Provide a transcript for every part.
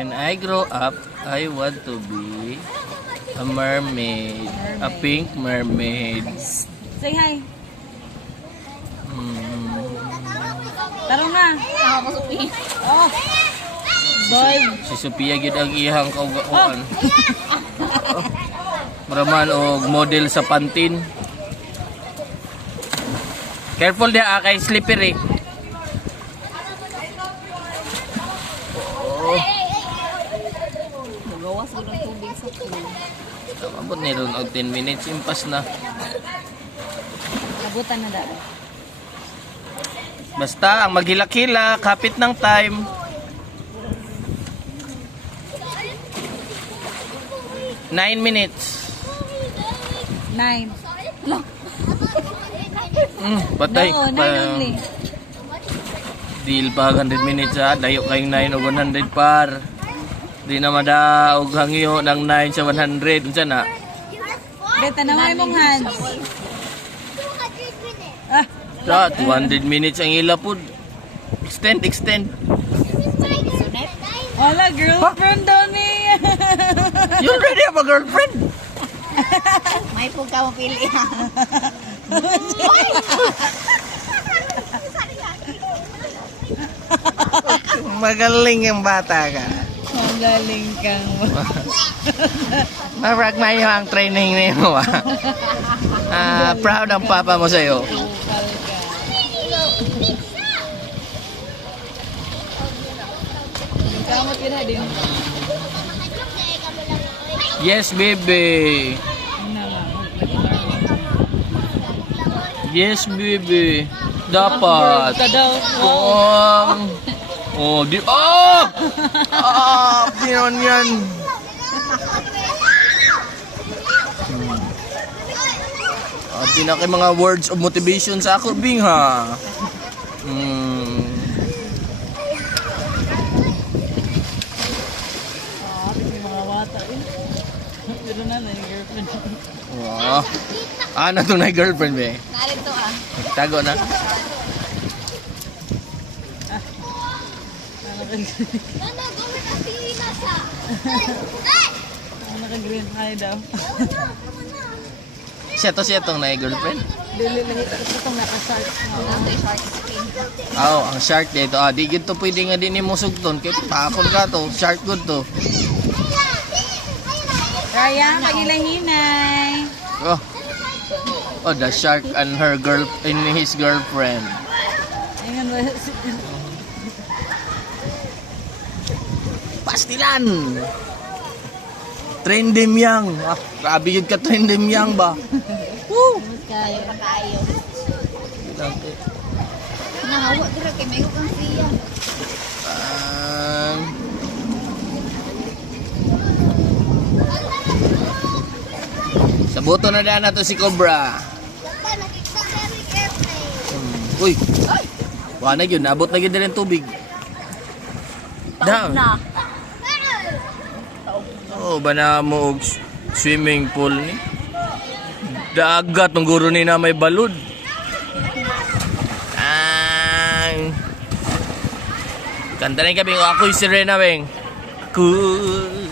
When I grow up, I want to be a mermaid. A pink mermaid. Say hi. Taro na. Oh. Bye. Si Sophia gid ang ihang kaugaan. Maraman og model sa Pantene. Careful dia kay slippery. Magawas ko ng tubig sa pool. Abot ni ron og 10 minutes impas na. Nabutan na daan. Basta ang maghilak-hilak, kapit ng time. Nine minutes. 9. Patay. No, 9 only. Deal pa 100 minutes ha. Dayo kayong 9 o 100 par. Di na madaog hangyo ng 9 sa 100. Unsa na? Beta na may mong hands. Ah, Sa 200 minutes ang ila po. Extend. wala girlfriend daw niya. You already have a girlfriend? May po ka mo pili. Magaling yung bata ka. Ang galing kang. Marag mayo ang training niyo ah. Proud ang papa mo sa'yo. Tukal ka. Kamot yun na din. Yes, baby. Yes, baby. Dapat. Ka daw. Oh, di. Oh! Pinon yan. Di na kay mga words of motivation sa ako, Bing, ha? May mga wata eh. Pero na yung girlfriend. Wow. Ano to na girlfriend, be? Nalit to ah. Tago na. Ano ka green eye daw. Siya to na girlfriend? Dili lang ito itong nakasart. Oo, ang shark dito. Di gito pwede nga din mo sugton. Kaya pakol ka to. Shark good to. Raya, kagilahinay. Oh, the shark and his girlfriend. Ayun ba? Pastilan! Trendemyang. Grabe yun ka trendemyang ba? Woo! Kayo pa kayo. Nahawa dira kay may kang siya. Sa boto na daan na to si Cobra. Uy! Wala na yun. Abot na yun din ang tubig. Down. Oh, ba na mo og swimming pool ni? Dagat ng guro ni na may balod. Kanta rin kami, ako'y sirena, beng. Cool.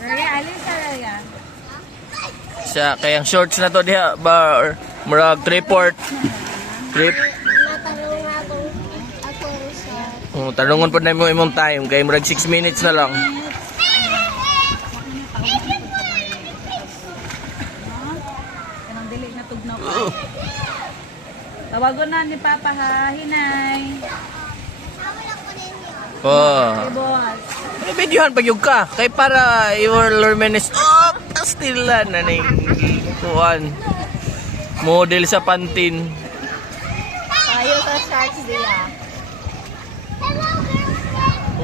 Raya, alin sa Raya? Sa kayang shorts na to diha ba murag triport. Trip. Natanong ako sa Tanungon po na mo imong time kay murag 6 minutes na lang. Kanang dili na tugnaw ka. Tawagon na ni Papa ha, hinay. Oh. Hey boss. Videohan pag yung ka kay para your learn is pastilan na ning kuan. Model sa Pantene. tayo sa sharks nila.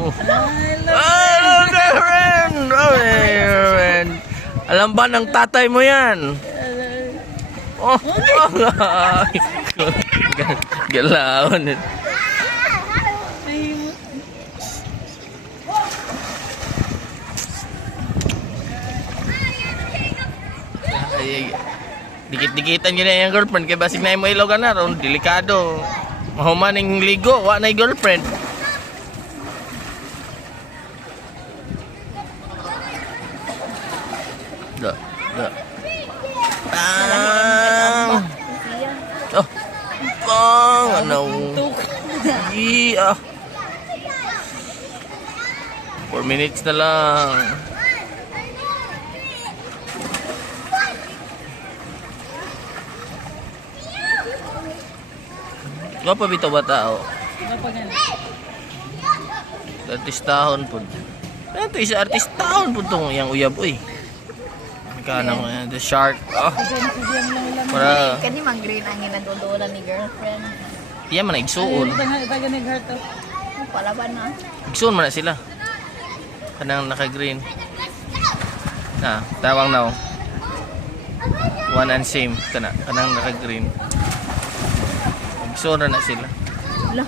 Hello, girlfriend! Oh, girlfriend! Alam ba ng tatay mo yan? Oh, galaon. Dikit-dikitan nyo na yung girlfriend kaya basig na mo ilaw ka na ron, delikado. Mahumaning ligo, wa na yung girlfriend. dali ah. 4 minutes na lang. Gapa bitaw bata oh. Ano pa ganun? Artistahon po. Ito isa artistahon po itong yang uyab uy. Kanang the shark. Oh. Para Kani mang green ang ginadodoolan ni girlfriend. iya man igsuon. Ito ganun heart to. Palaban na. Igsuon man na sila. Kanang naka-green. Na, tawang now. One and same kanang naka-green. Igsuon na sila. Wala.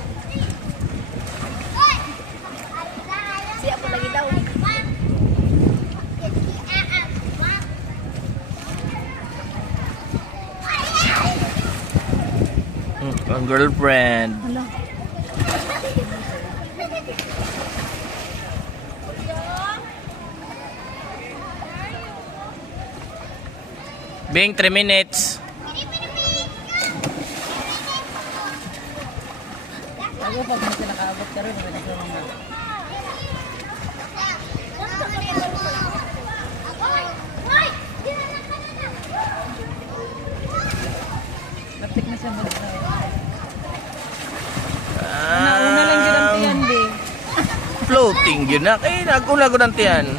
Siya po lagi daw. Ang girlfriend. Hala. Bing 3 minutes. Ako pag hindi ka nakaabot ka rin, wala ka naman. Naptik na siya mo na. Una lang yun ang tiyan, be. Floating yun na. Eh, naguna ko ng tiyan.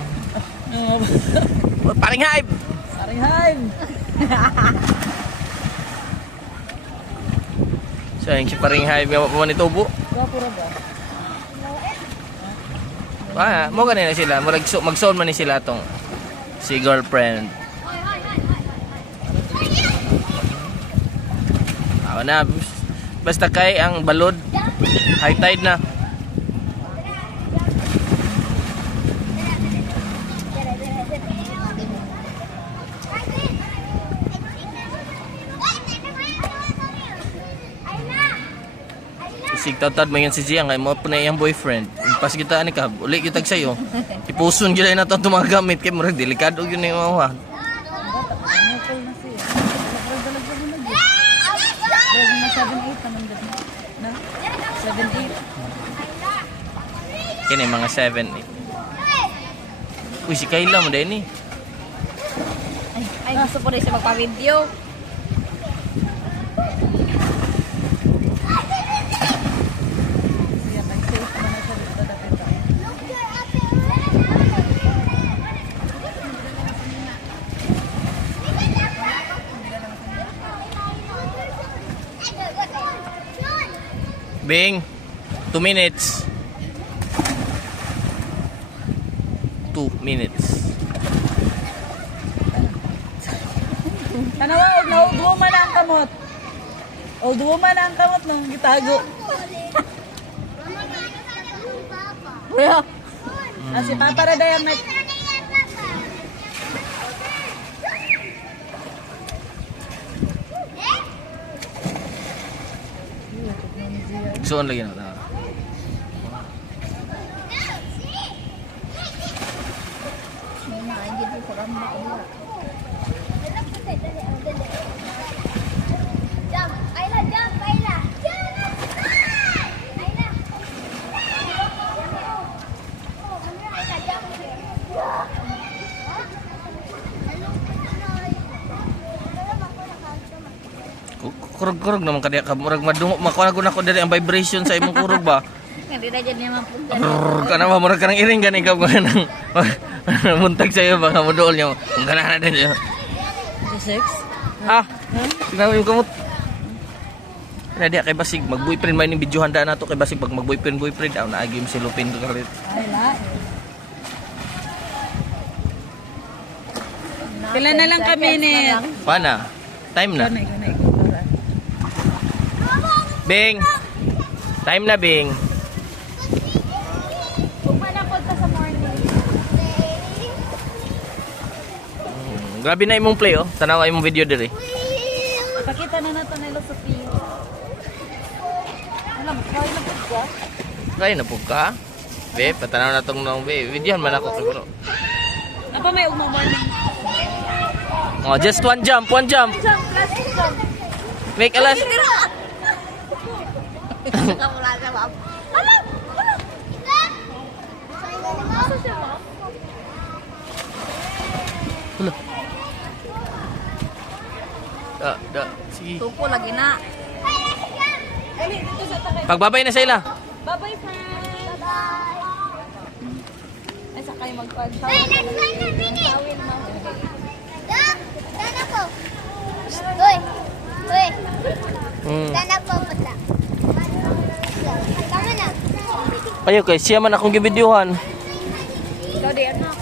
Paring hype. Saring hive. Sayang si paring hype nga pa man itubo. Gwapo ra ba? Mo kanina sila. Mag-zone man ni sila tong si girlfriend. Awa na. Basta kay ang balod. High tide na. Sigtawtad man yan si Jiang kay mo pa na iyang boyfriend. Pas kita ani ka, uli kita sa'yo. Ipuson gyud na to mga gamit kay murag delikado yun yung mawa. Ano ko na siya. Dalag-dalag mo na yun. Dahil na 7-8 naman dyan. Na? 7-8. Kini mga 7. Uy, si Kayla mo din eh. Ay, gusto po rin siya magpa-video. Siya nag-safe na na siya dito dapat tayo. Bing, 2 minutes. 2 minutes. Tanawa, old woman ang kamot. Old woman ang kamot nung gitago. Kuya. Si Papa Raday ang met. Soon lagi na. Jump, Ayla, jump, Ayla. Ayla. Ayla, jump. Kurog-kurog naman kadiya ka. Murag madungo. Makuha ko na ko dali ang vibration sa imong kurog ba? Hindi na dyan naman po. Kana ba murag ka ng iring ganing ka ba nang muntag sa iyo baka modool niyo. Ang ganahan na din niyo. 6? Ah, tingnan mo yung kamot. Kaya di kay basig mag-boyfriend man yung video handa nato kay basig pag mag-boyfriend aw naagi mo si Lupin ko kalit. Ay, la. Pila na lang kami ni. Pana? Time na. Ganay. Bing. Time na Bing. Kung manapod ka sa morning. Grabe na imong play oh. Tanawa imong video diri. Pakita na nato nila sa piyo. Alam, kaya na po ka? Kaya na po ka? Be, patanaw na tong nong be. Videohan man ako siguro. Apa may ugma morning? Oh, just one jump. Jump, plus jump. Make a last. Kamu lang sa ma'am. Sige. Tuko lagi na. Dali, dito sa takay. Pagbabay na sila. Bye-bye, friends. Ay, sakay magpag. Ay, next one na, Nini. Dok, sana po. Uy, uy. Sana po pala. Tama na. Ayo kay siya man akong gibidyohan. Ikaw di, anak.